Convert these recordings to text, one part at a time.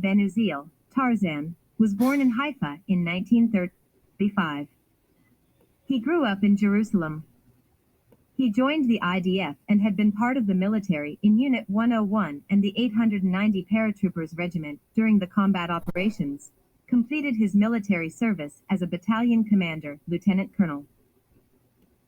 Ben Uziel, Tarzan, was born in Haifa in 1935. He grew up in Jerusalem. He joined the IDF and had been part of the military in Unit 101 and the 890 Paratroopers Regiment during the combat operations, completed his military service as a battalion commander, lieutenant colonel.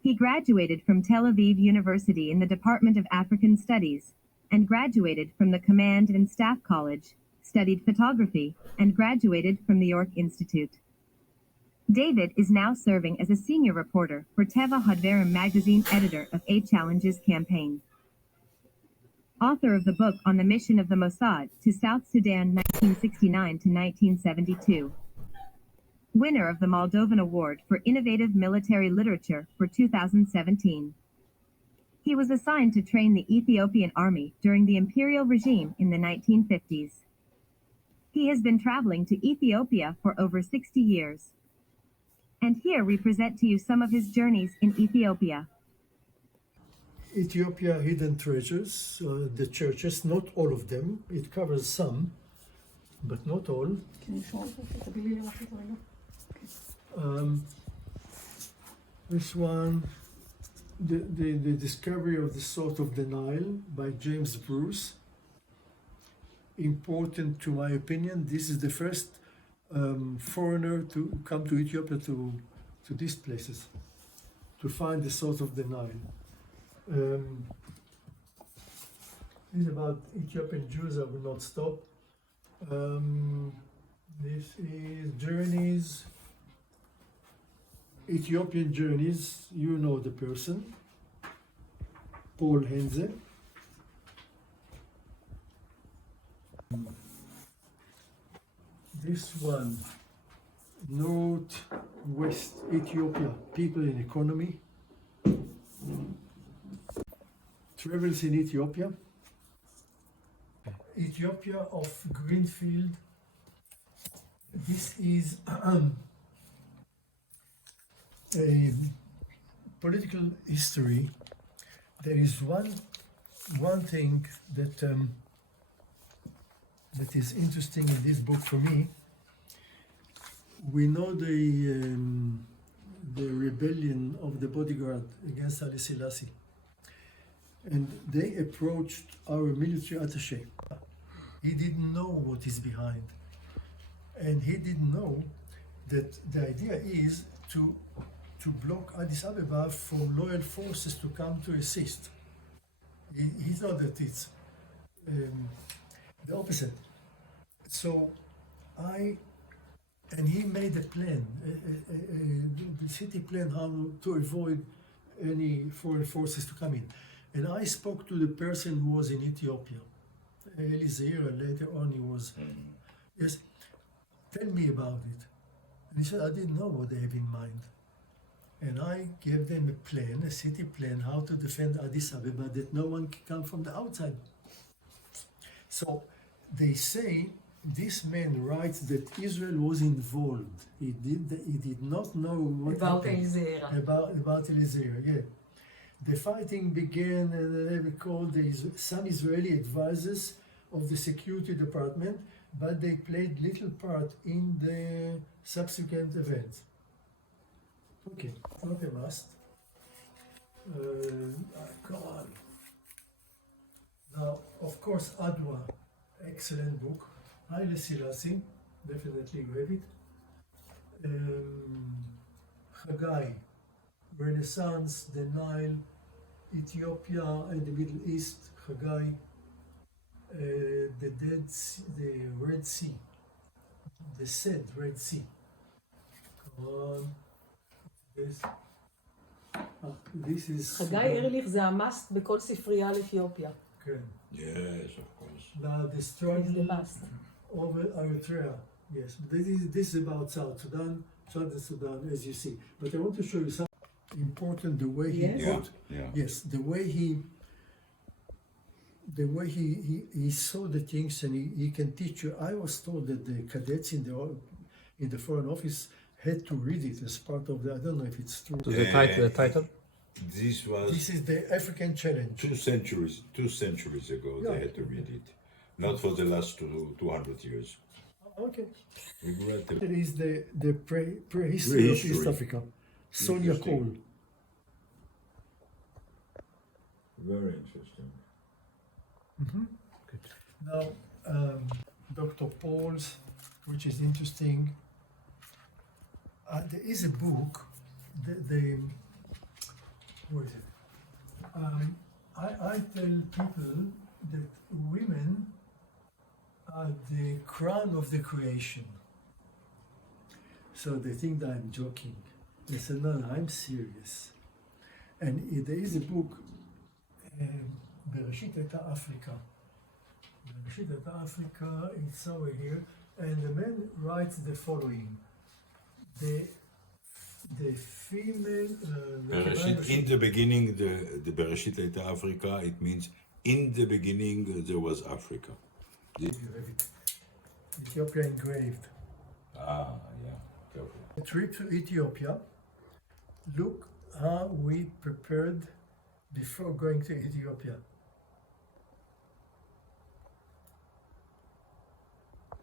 He graduated from Tel Aviv University in the Department of African Studies, and graduated from the Command and Staff College, studied photography, and graduated from the York Institute. David is now serving as a senior reporter for Teva Hadvarim magazine, editor of A Challenges campaign. Author of the book On the Mission of the Mossad to South Sudan 1969 to 1972. Winner of the Moldovan Award for Innovative Military Literature for 2017. He was assigned to train the Ethiopian army during the imperial regime in the 1950s. He has been traveling to Ethiopia for over 60 years. And here we present to you some of his journeys in Ethiopia. Ethiopia Hidden Treasures, the churches, not all of them. It covers some, but not all. This one, the discovery of the Salt of the Nile by James Bruce. Important to my opinion. This is the first foreigner to come to Ethiopia to these places to find the Salt of the Nile. This is about Ethiopian Jews. I will not stop. This is journeys. Ethiopian journeys, you know the person, Paul Henze. This one, Northwest Ethiopia, people in economy, travels in Ethiopia, Ethiopia of Greenfield. This is a political history. There is one thing that that is interesting in this book for me. We know the rebellion of the bodyguard against Haile Selassie, and they approached our military attaché. He didn't know what is behind, and he didn't know that the idea is to block Addis Ababa from loyal forces to come to assist. He thought that it's the opposite. So he made a plan, the city plan, how to avoid any foreign forces to come in. And I spoke to the person who was in Ethiopia, Eliezer, later on he was, yes, tell me about it. And he said, I didn't know what they have in mind. And I gave them a plan, a city plan, how to defend Addis Ababa, that no one can come from the outside. So they say, this man writes that Israel was involved. He did not know what about happened. About Eliezer, yeah. The fighting began, they were called some Israeli advisors of the security department, but they played little part in the subsequent events. Okay, not a must. Come on. Now, of course, Adwa, excellent book. Haile Selassie, definitely read it. Haggai, Renaissance, the Nile, Ethiopia and the Middle East, Haggai, the Dead Sea, the Red Sea, the said Red Sea. Come on. This is... חגי ארליך זה המאסט בכל ספרייה על אתיופיה. כן. Yes, of course. The struggle over Eritrea. Yes, this is about South Sudan, Southern Sudan, as you see. But I want to show you something important, the way he put... Yes, the way he saw the things, and he can teach you. I was told that the cadets in the Foreign Office had to read it as part of the, I don't know if it's true. So the title? This is the African Challenge. 2 centuries ago, they had to read it. Not for the last 200 years. Okay. Regret It is the prehistory of East Prehistory. Africa. Sonia Interesting. Cole. Very interesting. Now, Dr. Paul's, which is interesting. There is a book. Where is it? I tell people that women are the crown of the creation. So they think that I'm joking. They say, no, I'm serious. And there is a book, בראשית הייתה אפריקה. בראשית הייתה אפריקה, it's over here, and the man writes the following. The female... In the beginning, the Bereshit הייתה Africa, it means in the beginning there was Africa. You have it. Ethiopia engraved. Ah, yeah. Careful. A trip to Ethiopia. Look how we prepared before going to Ethiopia.